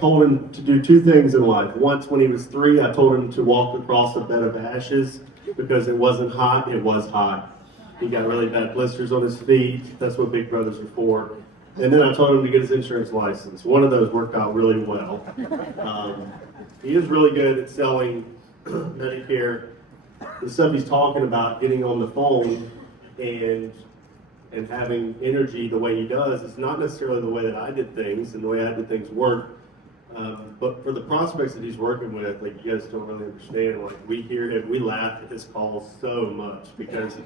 told him to do two things in life. Once when he was 3, I told him to walk across a bed of ashes because it wasn't hot, it was hot. He got really bad blisters on his feet. That's what big brothers are for. And then I told him to get his insurance license. One of those worked out really well. He is really good at selling Medicare. The stuff he's talking about, getting on the phone and having energy the way he does, is not necessarily the way that I did things and the way I did things work. But for the prospects that he's working with, like, you guys don't really understand. Like, we hear him, we laugh at his calls so much because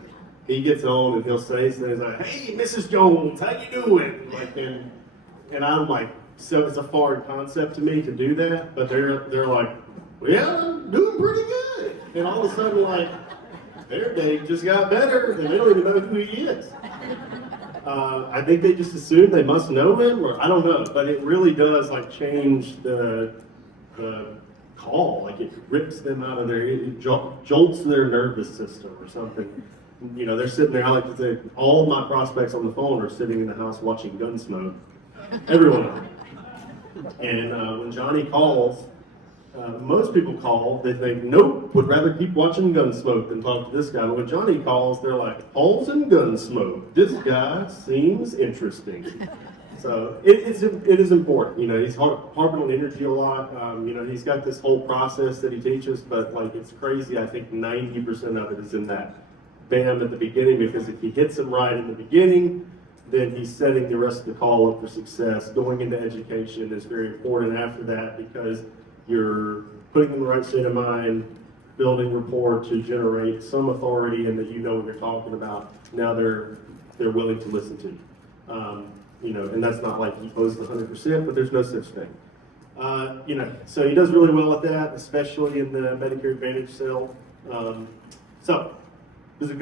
he gets on and he'll say things like, "Hey, Mrs. Jones, how you doing?" Like, and I'm like, so it's a foreign concept to me to do that, but they're like, "Well, I'm doing pretty good." And all of a sudden, like, their day just got better and they don't even know who he is. I think they just assume they must know him, or I don't know, but it really does like change the call. Like, it rips them out of it jolts their nervous system or something. You know, they're sitting there. I like to say all my prospects on the phone are sitting in the house watching Gunsmoke. Everyone of them. And when Johnny calls, most people call, they think, nope, would rather keep watching Gunsmoke than talk to this guy. But when Johnny calls, they're like, "Holes and Gunsmoke. This guy seems interesting." So it is important. You know, he's harping on energy a lot. You know, he's got this whole process that he teaches, but like, it's crazy. I think 90% of it is in that bam at the beginning, because if he hits them right in the beginning, then he's setting the rest of the call up for success. Going into education is very important after that, because you're putting them in the right state of mind, building rapport to generate some authority, and that you know what you're talking about. Now they're willing to listen to you. You know, and that's not like he owes the 100%, but there's no such thing. You know, so he does really well at that, especially in the Medicare Advantage sale. So it's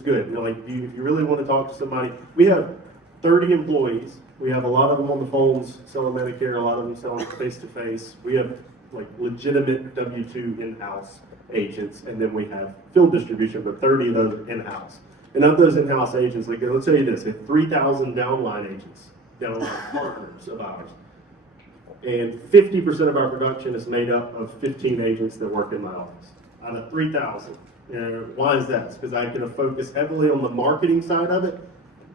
good. You know, like, if you really want to talk to somebody, we have 30 employees. We have a lot of them on the phones selling Medicare, a lot of them selling face-to-face. We have like legitimate W-2 in-house agents, and then we have field distribution, but 30 of those in-house. And of those in-house agents, like, let's tell you this, we have 3,000 downline agents, downline partners of ours. And 50% of our production is made up of 15 agents that work in my office, out of 3,000. Why is that? It's because I can focus heavily on the marketing side of it,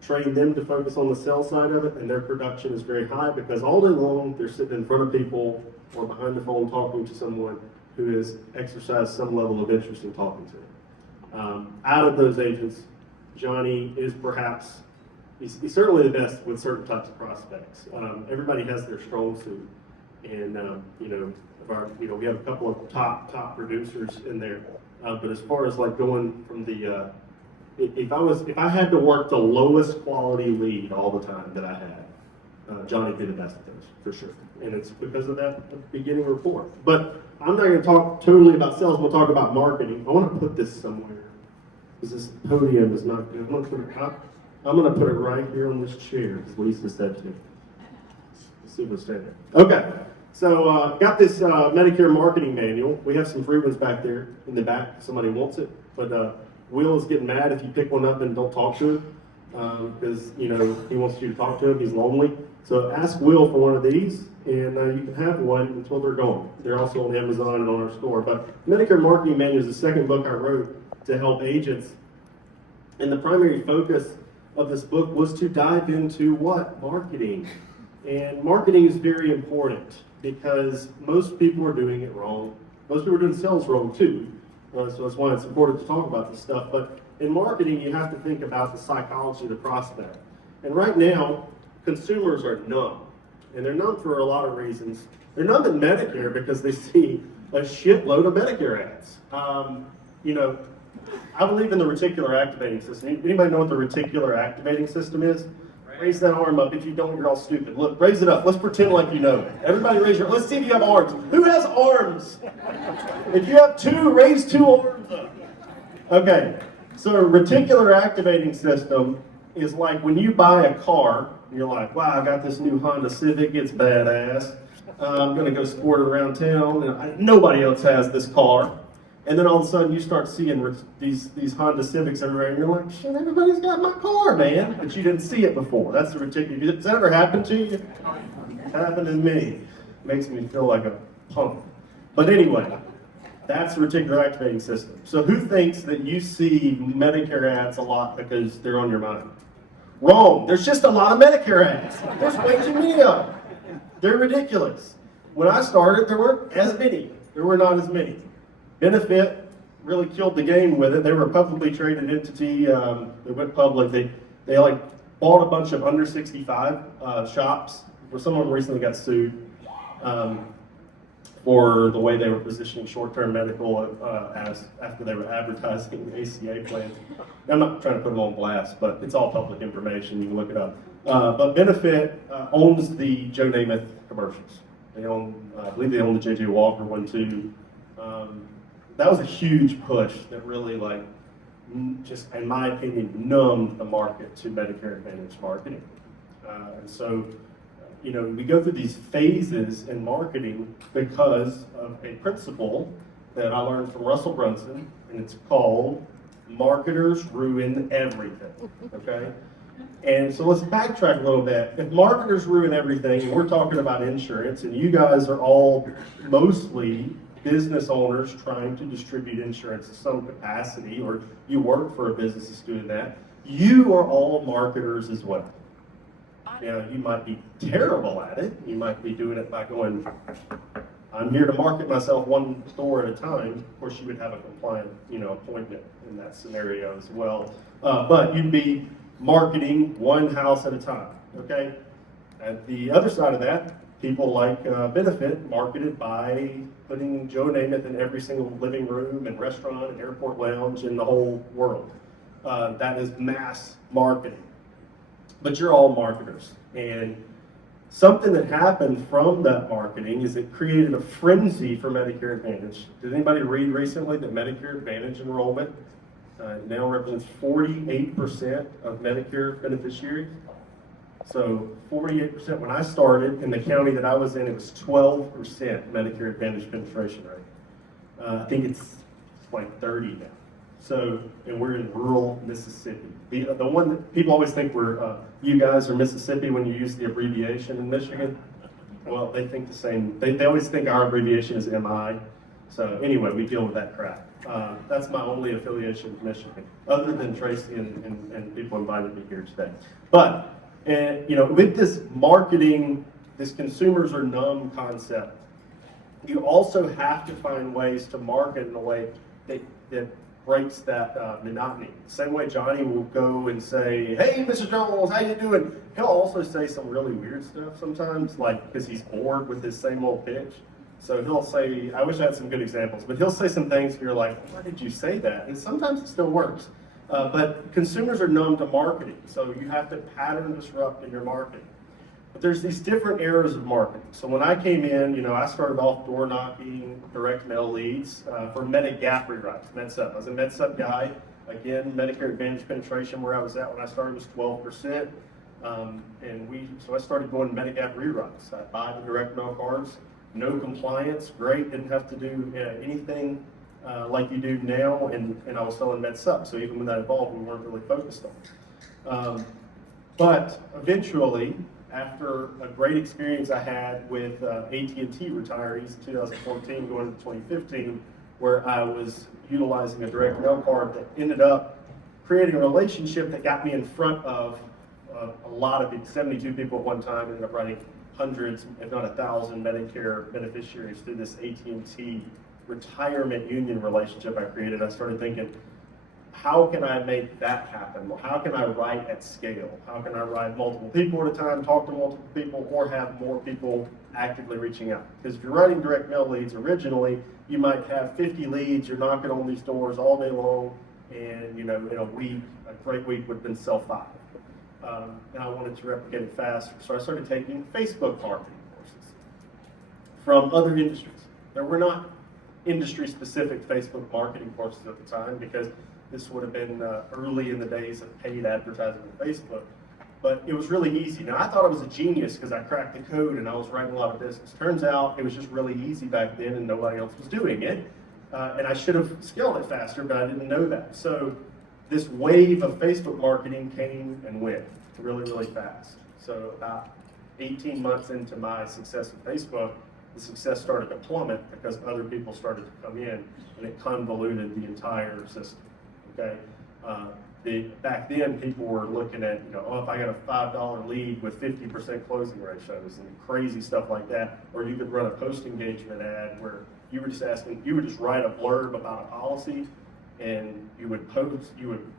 train them to focus on the sales side of it, and their production is very high because all day long they're sitting in front of people or behind the phone talking to someone who has exercised some level of interest in talking to them. Out of those agents, Johnny is perhaps, he's certainly the best with certain types of prospects. Everybody has their strong suit, and you know, we have a couple of top producers in there. But as far as like going from the, if I had to work the lowest quality lead all the time that I had, Johnny'd be the best at those, for sure. And it's because of that beginning rapport. But I'm not going to talk totally about sales. We'll talk about marketing. I want to put this somewhere, because this podium is not good. I'm going to put it right here on this chair, as Lisa said to me. Let's see what's there. Okay. So got this Medicare marketing manual. We have some free ones back there in the back if somebody wants it. But Will is getting mad if you pick one up and don't talk to him, because you know he wants you to talk to him. He's lonely. So ask Will for one of these, and you can have one until they're gone. They're also on Amazon and on our store. But Medicare Marketing Manual is the second book I wrote to help agents. And the primary focus of this book was to dive into what? Marketing. And marketing is very important, because most people are doing it wrong. Most people are doing sales wrong too. So that's why it's important to talk about this stuff. But in marketing, you have to think about the psychology of the prospect. And right now, consumers are numb. And they're numb for a lot of reasons. They're numb in Medicare because they see a shitload of Medicare ads. You know, I believe in the reticular activating system. Anybody know what the reticular activating system is? Raise that arm up. If you don't, you're all stupid. Look, raise it up. Let's pretend like you know. Everybody raise your, let's see if you have arms. Who has arms? If you have two, raise 2 arms up. Okay, so a reticular activating system is like when you buy a car, you're like, wow, I got this new Honda Civic, it's badass. I'm gonna go sport it around town, and nobody else has this car. And then all of a sudden you start seeing these Honda Civics everywhere, and you're like, shit, everybody's got my car, man. But you didn't see it before. That's the ridiculous. Does that ever happen to you? It happened to me. makes me feel like a punk. But anyway, that's the reticular activating system. So who thinks that you see Medicare ads a lot because they're on your mind? Wrong. There's just a lot of Medicare ads. There's way too many of them. They're ridiculous. When I started, there weren't as many. There were not as many. Benefit really killed the game with it. They were a publicly traded entity. They went public. They like bought a bunch of under 65 shops where someone recently got sued for the way they were positioning short-term medical as after they were advertising ACA plans. I'm not trying to put them on blast, but it's all public information. You can look it up. But Benefit owns the Joe Namath commercials. They own, I believe they own the J.J. Walker one too. That was a huge push that really, like, just in my opinion, numbed the market to Medicare Advantage marketing. And so, you know, we go through these phases in marketing because of a principle that I learned from Russell Brunson, and it's called marketers ruin everything, okay? And so let's backtrack a little bit. If marketers ruin everything, and we're talking about insurance, and you guys are all mostly business owners trying to distribute insurance in some capacity, or you work for a business that's doing that, you are all marketers as well. Now, you might be terrible at it. You might be doing it by going, I'm here to market myself one store at a time. Of course, you would have a compliant, appointment in that scenario as well. But you'd be marketing one house at a time, okay? At the other side of that, people like Benefit marketed by putting Joe Namath in every single living room and restaurant and airport lounge in the whole world. That is mass marketing. But you're all marketers. And something that happened from that marketing is it created a frenzy for Medicare Advantage. Did anybody read recently that Medicare Advantage enrollment now represents 48% of Medicare beneficiaries? So 48%. When I started in the county that I was in, it was 12% Medicare Advantage penetration rate. I think it's like 30 now. So, and we're in rural Mississippi. The one that people always think we're, you guys are Mississippi when you use the abbreviation in Michigan. Well, they think the same. They always think our abbreviation is MI. So anyway, we deal with that crap. That's my only affiliation with Michigan, other than Tracy and people invited me here today. But, with this marketing, this consumers are numb concept, you also have to find ways to market in a way that breaks that monotony. Same way Johnny will go and say, hey, Mr. Jones, how you doing? He'll also say some really weird stuff sometimes, like because he's bored with his same old pitch. So he'll say, I wish I had some good examples, but he'll say some things where you're like, why did you say that? And sometimes it still works. But consumers are numb to marketing, so you have to pattern disrupt in your marketing. But there's these different eras of marketing. So when I came in, I started off door knocking, direct mail leads for Medigap rewrites, MedSup. I was a MedSup guy. Again, Medicare Advantage penetration where I was at when I started was 12%. So I started going Medigap rewrites. I buy the direct mail cards, no compliance, great, didn't have to do anything like you do now, and I was selling MedSup. So even when that evolved, we weren't really focused on it. But eventually, after a great experience I had with AT&T retirees in 2014 going into 2015, where I was utilizing a direct mail card that ended up creating a relationship that got me in front of a lot of 72 people at one time, ended up writing hundreds, if not 1,000 Medicare beneficiaries through this AT&T retirement union relationship I created. I started thinking, how can I make that happen? Well, how can I write at scale? How can I write multiple people at a time, talk to multiple people, or have more people actively reaching out? Because if you're writing direct mail leads originally, you might have 50 leads, you're knocking on these doors all day long, and in a week, a great week would have been sell 5. And I wanted to replicate it faster, so I started taking Facebook marketing courses from other industries. There were not industry-specific Facebook marketing courses at the time because this would have been early in the days of paid advertising on Facebook, but it was really easy. Now, I thought I was a genius because I cracked the code and I was writing a lot of business. Turns out it was just really easy back then and nobody else was doing it, and I should have scaled it faster, but I didn't know that. So this wave of Facebook marketing came and went really, really fast. So about 18 months into my success with Facebook, the success started to plummet because other people started to come in, and it convoluted the entire system. Okay, back then people were looking at, oh, if I got a $5 lead with 50% closing ratios and crazy stuff like that, or you could run a post engagement ad where you were just write a blurb about a policy, and you would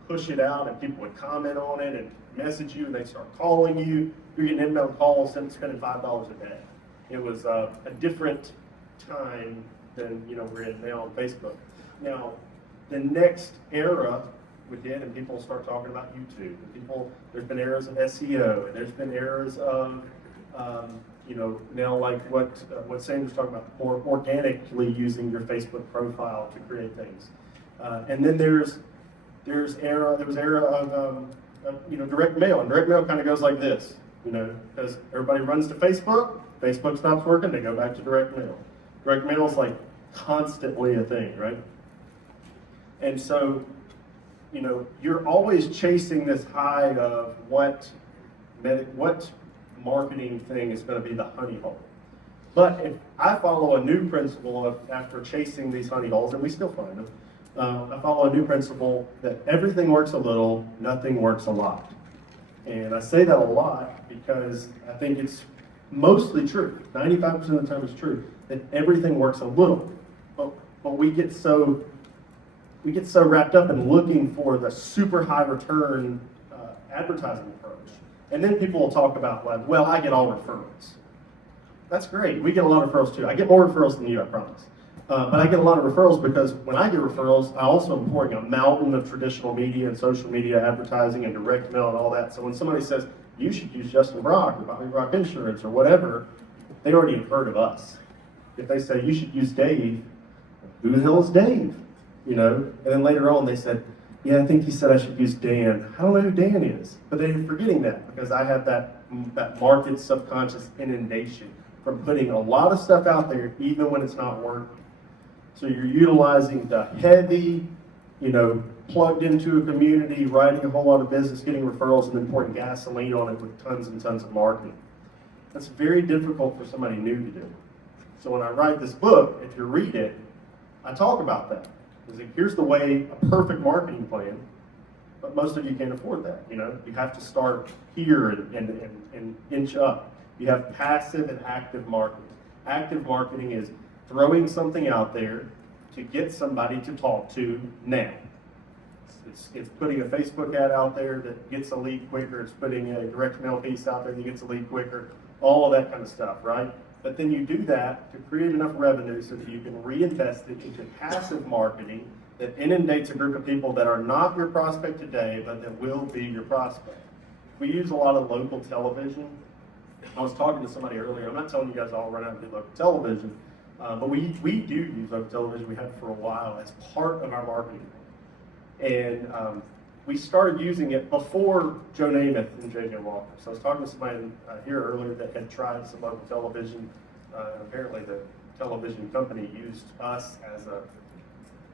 push it out, and people would comment on it and message you, and they'd start calling you. You're getting inbound calls and spending $5 a day. It was a different time than we're in now on Facebook. Now, the next era we did, and people start talking about YouTube. And there's been eras of SEO, and there's been eras of now like what Sam was talking about, more organically using your Facebook profile to create things. And then there was era of direct mail, and direct mail kind of goes like this, because everybody runs to Facebook stops working, they go back to direct mail. Direct mail is like constantly a thing, right? And so, you're always chasing this high of what marketing thing is going to be the honey hole. But if I follow a new principle after chasing these honey holes, and we still find them, I follow a new principle that everything works a little, nothing works a lot. And I say that a lot because I think it's mostly true. 95% of the time it's true that everything works a little. But we get so wrapped up in looking for the super high return advertising approach. And then people will talk about, like, well, I get all referrals. That's great. We get a lot of referrals too. I get more referrals than you, I promise. But I get a lot of referrals because when I get referrals, I also am pouring a mountain of traditional media and social media advertising and direct mail and all that. So when somebody says, you should use Justin Brock or Bobby Brock Insurance or whatever, they already have heard of us. If they say, you should use Dave, who the hell is Dave? And then later on they said, yeah, I think he said I should use Dan. I don't know who Dan is. But they're forgetting that because I have that market subconscious inundation from putting a lot of stuff out there even when it's not working. So you're utilizing the heavy, plugged into a community, writing a whole lot of business, getting referrals, and then pouring gasoline on it with tons and tons of marketing. That's very difficult for somebody new to do. So when I write this book, if you read it, I talk about that. Here's the way, a perfect marketing plan, but most of you can't afford that. You have to start here and inch up. You have passive and active marketing. Active marketing is throwing something out there to get somebody to talk to now. It's putting a Facebook ad out there that gets a lead quicker. It's putting a direct mail piece out there that gets a lead quicker. All of that kind of stuff, right? But then you do that to create enough revenue so that you can reinvest it into passive marketing that inundates a group of people that are not your prospect today, but that will be your prospect. We use a lot of local television. I was talking to somebody earlier. I'm not telling you guys all run out and do local television, but we do use local television. We have for a while as part of our marketing. And we started using it before Joe Namath and J.J. Walker. So I was talking to somebody here earlier that had tried some local television. Apparently the television company used us as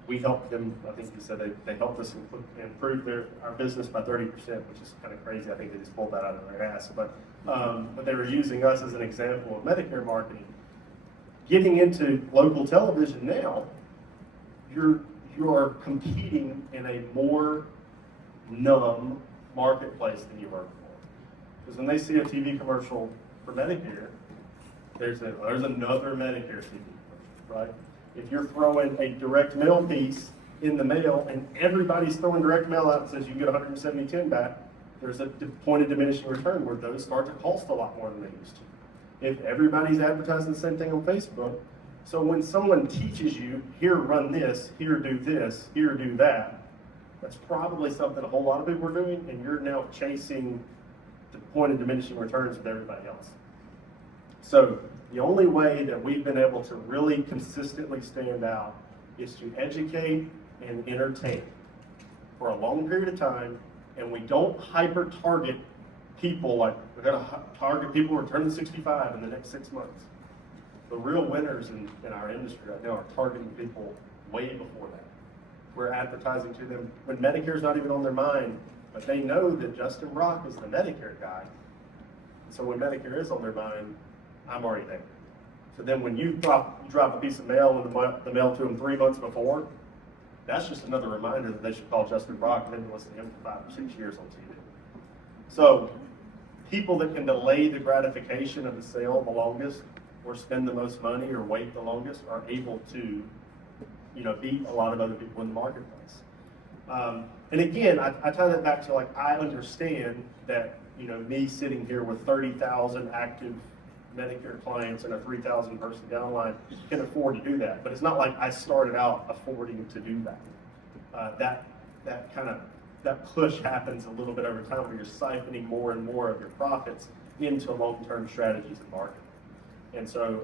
we helped them. I think he said they helped us improve our business by 30%, which is kind of crazy. I think they just pulled that out of their ass. But they were using us as an example of Medicare marketing. Getting into local television now, you are competing in a more numb marketplace than you were before. Because when they see a TV commercial for Medicare, there's another Medicare TV commercial, right? If you're throwing a direct mail piece in the mail and everybody's throwing direct mail out and says you can get 170 back, there's a point of diminishing return where those start to cost a lot more than they used to. If everybody's advertising the same thing on Facebook, so when someone teaches you, here run this, here do that, that's probably something a whole lot of people are doing, and you're now chasing the point of diminishing returns with everybody else. So the only way that we've been able to really consistently stand out is to educate and entertain for a long period of time, and we don't hyper-target people like we're going to target people who are turning 65 in the next 6 months. The real winners in our industry right now are targeting people way before that. We're advertising to them when Medicare's not even on their mind, but they know that Justin Brock is the Medicare guy. So when Medicare is on their mind, I'm already there. So then when you drop a piece of mail in the mail to them 3 months before, that's just another reminder that they should call Justin Brock and then listen to him for 5 or 6 years on TV. So people that can delay the gratification of the sale the longest, or spend the most money, or wait the longest, are able to, beat a lot of other people in the marketplace. And again, I tie that back to, like, I understand that, me sitting here with 30,000 active Medicare clients and a 3,000 person downline can afford to do that. But it's not like I started out affording to do that. That push happens a little bit over time, where you're siphoning more and more of your profits into long-term strategies and marketing. And so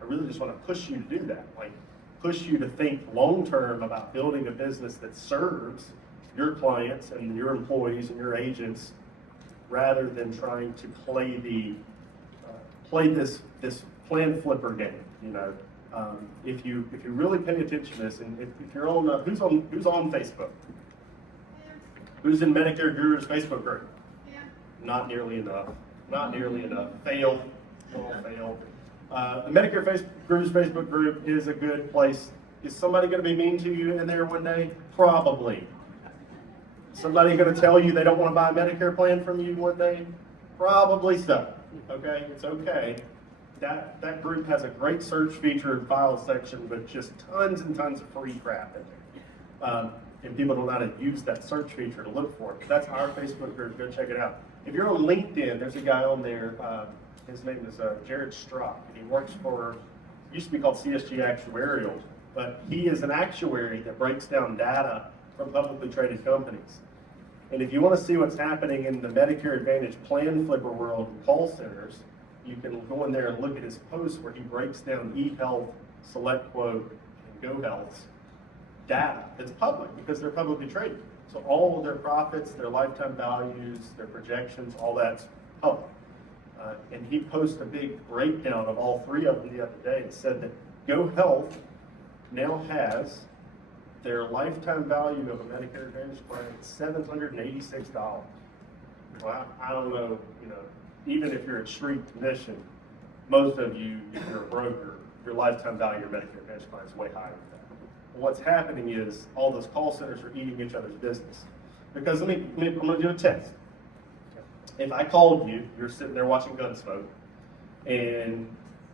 I really just want to push you to do that. Like, push you to think long-term about building a business that serves your clients and your employees and your agents, rather than trying to play this plan flipper game. If you really pay attention to this, and if you're on who's on Facebook, who's in Medicare Guru's Facebook group? Yeah. Not nearly enough. Not nearly enough. Fail. All fail. The Medicare Guru's Facebook group is a good place. Is somebody going to be mean to you in there one day? Probably. Somebody going to tell you they don't want to buy a Medicare plan from you one day? Probably so. Okay, it's okay. That group has a great search feature and file section, but just tons and tons of free crap in there. And people don't know how to use that search feature to look for it. But that's our Facebook group. Go check it out. If you're on LinkedIn, there's a guy on there. His name is Jared Strock, and he works for, used to be called CSG Actuarial, but he is an actuary that breaks down data from publicly traded companies. And if you want to see what's happening in the Medicare Advantage plan flipper world and call centers, you can go in there and look at his post where he breaks down eHealth, SelectQuote, and GoHealth's data that's public because they're publicly traded. So all of their profits, their lifetime values, their projections, all that's public. And he posted a big breakdown of all three of them the other day and said that GoHealth now has their lifetime value of a Medicare Advantage plan is $786. Well, I don't know, even if you're at street commission, most of you, if you're a broker, your lifetime value of your Medicare Advantage plan is way higher than that. But what's happening is all those call centers are eating each other's business. Because I'm going to do a test. If I called you, you're sitting there watching Gunsmoke, and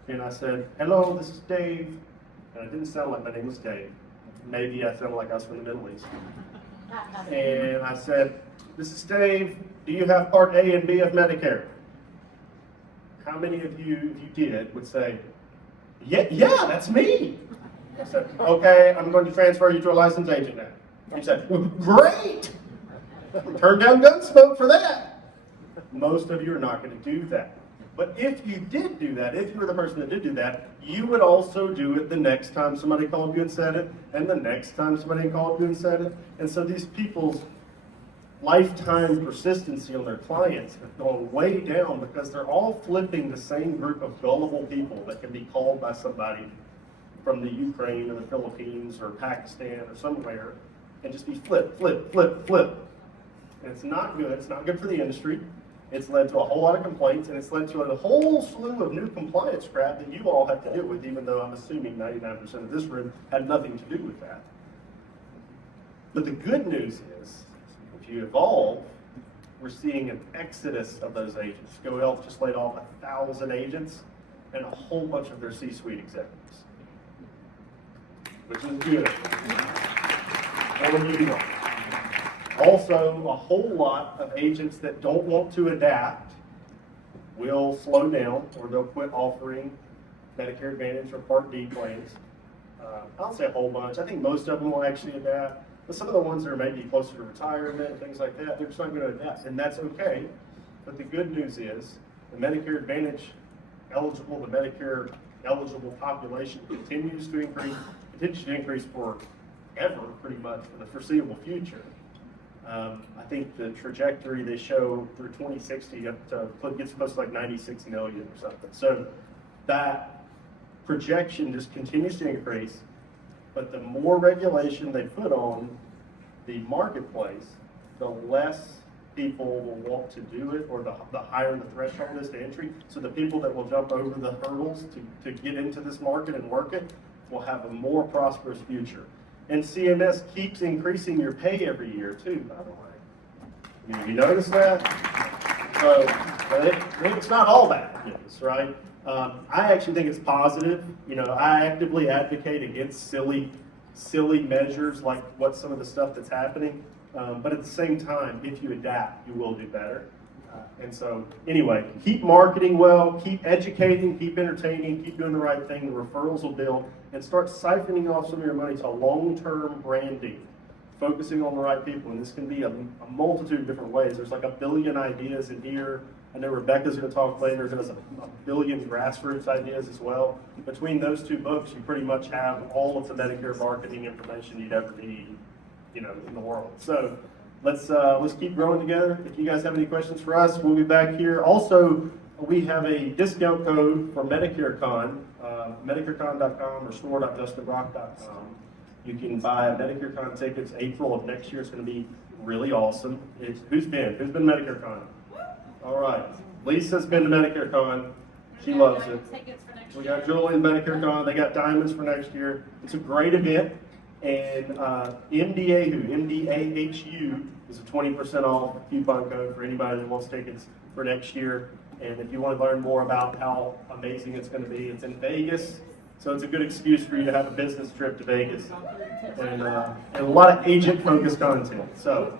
I said, hello, this is Dave, and it didn't sound like my name was Dave. Maybe I sounded like I was from the Middle East. And I said, this is Dave, do you have Part A and B of Medicare? How many of you, if you did, would say, yeah, that's me? I said, okay, I'm going to transfer you to a licensed agent now. You said, great! Turn down Gunsmoke for that. Most of you are not going to do that. But if you did do that, if you were the person that did do that, you would also do it the next time somebody called you and said it, and the next time somebody called you and said it. And so these people's lifetime persistency on their clients have gone way down because they're all flipping the same group of gullible people that can be called by somebody from the Ukraine or the Philippines or Pakistan or somewhere, and just be flip. And it's not good. It's not good for the industry. It's led to a whole lot of complaints, and it's led to a whole slew of new compliance crap that you all have to deal with, even though I'm assuming 99% of this room had nothing to do with that. But the good news is, if you evolve, we're seeing an exodus of those agents. GoHealth just laid off 1,000 agents and a whole bunch of their C-suite executives, which is good. Or you know. Also, a whole lot of agents that don't want to adapt will slow down, or they'll quit offering Medicare Advantage or Part D plans. I'll say a whole bunch. I think most of them will actually adapt. But some of the ones that are maybe closer to retirement, things like that, they're just not going to adapt. And that's okay. But the good news is the Medicare Advantage eligible, the Medicare eligible population continues to increase forever, pretty much, for the foreseeable future. I think the trajectory they show through 2060 up to gets close to like 96 million or something. So that projection just continues to increase, but the more regulation they put on the marketplace, the less people will want to do it, or the higher the threshold is to entry. So the people that will jump over the hurdles to get into this market and work it will have a more prosperous future. And CMS keeps increasing your pay every year too, by the way. Have you noticed that? So it's not all bad news, right? I actually think it's positive. You know, I actively advocate against silly measures like what some of the stuff that's happening. But at the same time, if you adapt, you will do better. And so anyway, keep marketing well, keep educating, keep entertaining, keep doing the right thing. The referrals will build, and start siphoning off some of your money to long-term branding, focusing on the right people. And this can be a multitude of different ways. There's like a billion ideas in here. I know Rebecca's going to talk later. There's a billion grassroots ideas as well. Between those two books, you pretty much have all of the Medicare marketing information you'd ever need, you know, in the world. So let's keep growing together. If you guys have any questions for us, we'll be back here. Also, we have a discount code for Medicare Con, MedicareCon.com or store.justinbrock.com. You can buy Medicare Con tickets. April of next year. It's going to be really awesome. Who's been Medicare Con? All right. Lisa's been to Medicare Con. She loves it. We got Julie in Medicare Con. They got diamonds for next year. It's a great event. And MDAHU is a 20% off coupon code for anybody that wants tickets for next year. And if you want to learn more about how amazing it's going to be, it's in Vegas. So it's a good excuse for you to have a business trip to Vegas. And a lot of agent-focused content. So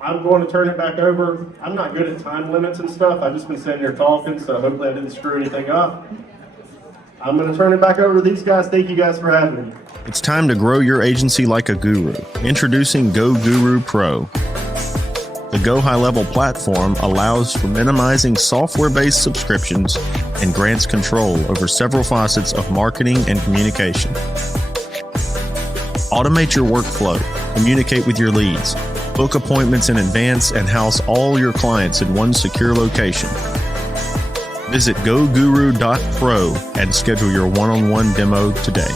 I'm going to turn it back over. I'm not good at time limits and stuff. I've just been sitting here talking, so hopefully I didn't screw anything up. I'm going to turn it back over to these guys. Thank you guys for having me. It's time to grow your agency like a guru. Introducing Go Guru Pro. The Go High Level platform allows for minimizing software-based subscriptions and grants control over several facets of marketing and communication. Automate your workflow, communicate with your leads, book appointments in advance, and house all your clients in one secure location. Visit goguru.pro and schedule your one-on-one demo today.